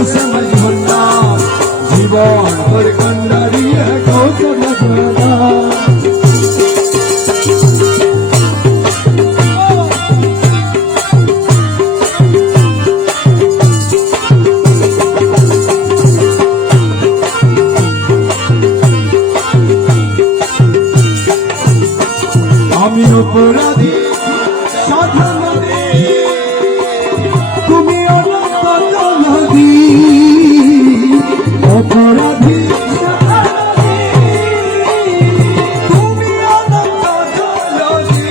গৌসে মজমুন্না জীবন তোর কান্ডারি গৌসে মজমুন্না আমি অপরাধী সাধনদী তুমি অনন্তী অপরাধী তুমি অনন্তী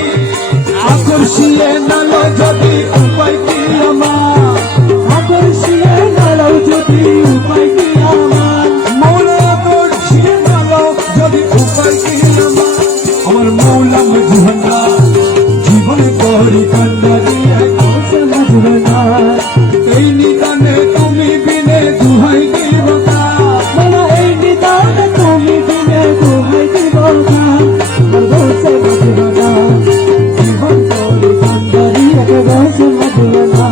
আকর্ষিয়ে নাল যদি উপায় কি আমার আকর্ষিয়ে নাল যদি উপায় কি আমার মৌলা আকর্ষিয়ে নাল যদি উপায় কি আমার মৌলা মজমুন্না জীবন তোরি কান্ডারি গৌসে মজমুন্না এই নিদানে তুমি বিনে দুহাই কি বকা মানে এই নিদানে তুমি বিনে দুহাই কি বকা গৌসে মজমুন্না জীবন তোরি কান্ডারি গৌসে মজমুন্না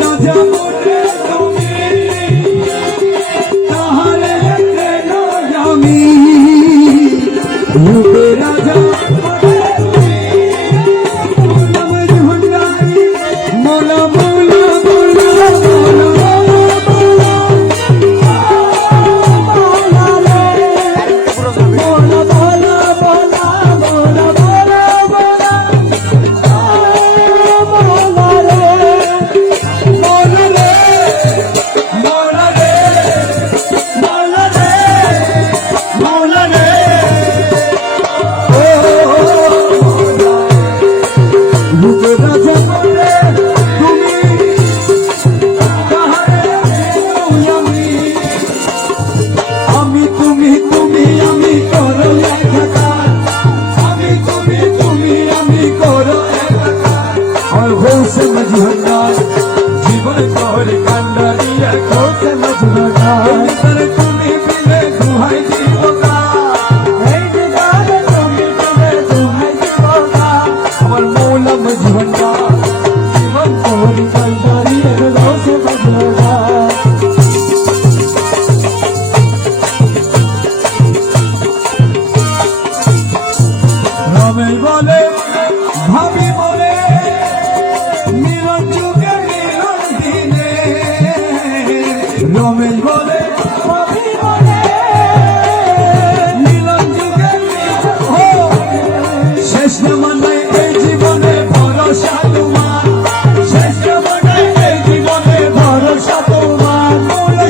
রাজা বলে তুমি তাহলে কেন আমি রূপে রাজা মোলা মোলা গৌসে মজমুন্না জীবন তোর কান্ডারি গৌসে মজমুন্না তুমি বিনে দুহাই কি বকা এই নিদানে তুমি বিনে দুহাই কি বকা আমার মৌলা মজমুন্না জীবন তোর কান্ডারি গৌসে মজমুন্না রমেশ বলে ভাবি বলে মিলন যুগে মিলন দিনে রমেশ বলে ভাবি বলে মিলন যুগে শেষ নামানায় এই জীবনে ভরসা তোমার শেষ নামানায় এই জীবনে ভরসা তোমার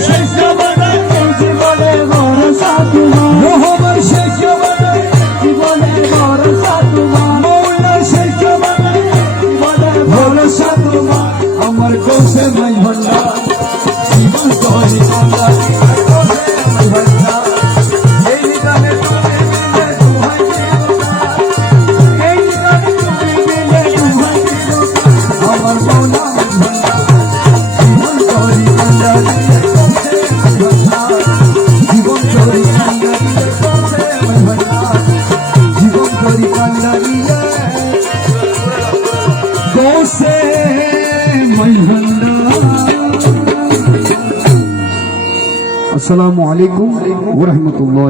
শেষ নামানায় এই জীবনে ভরসা তোমার রহমান শেষ নামানায় জীবনে ভরসা তোমার মৌলা শেষ নামানায় জীবনে ভরসা তোমার আমার গৌসে মজমুন্না জীবন তোরি কান্ডারি গৌসে মজমুন্না এই নিদানে তুমি বিনে দুহাই কি বকা এই নিদানে তুমি বিনে দুহাই কি বকা আমার মৌলা মজমুন্না জীবন তোরি কান্ডারি গৌসে মজমুন্না জীবন তোরি কান্ডারি গৌসে মজমুন্না জীবন তোরি কান্ডারি গৌসে মজমুন্না। আসসালামু আলাইকুম ওয়া রাহমাতুল্লাহ।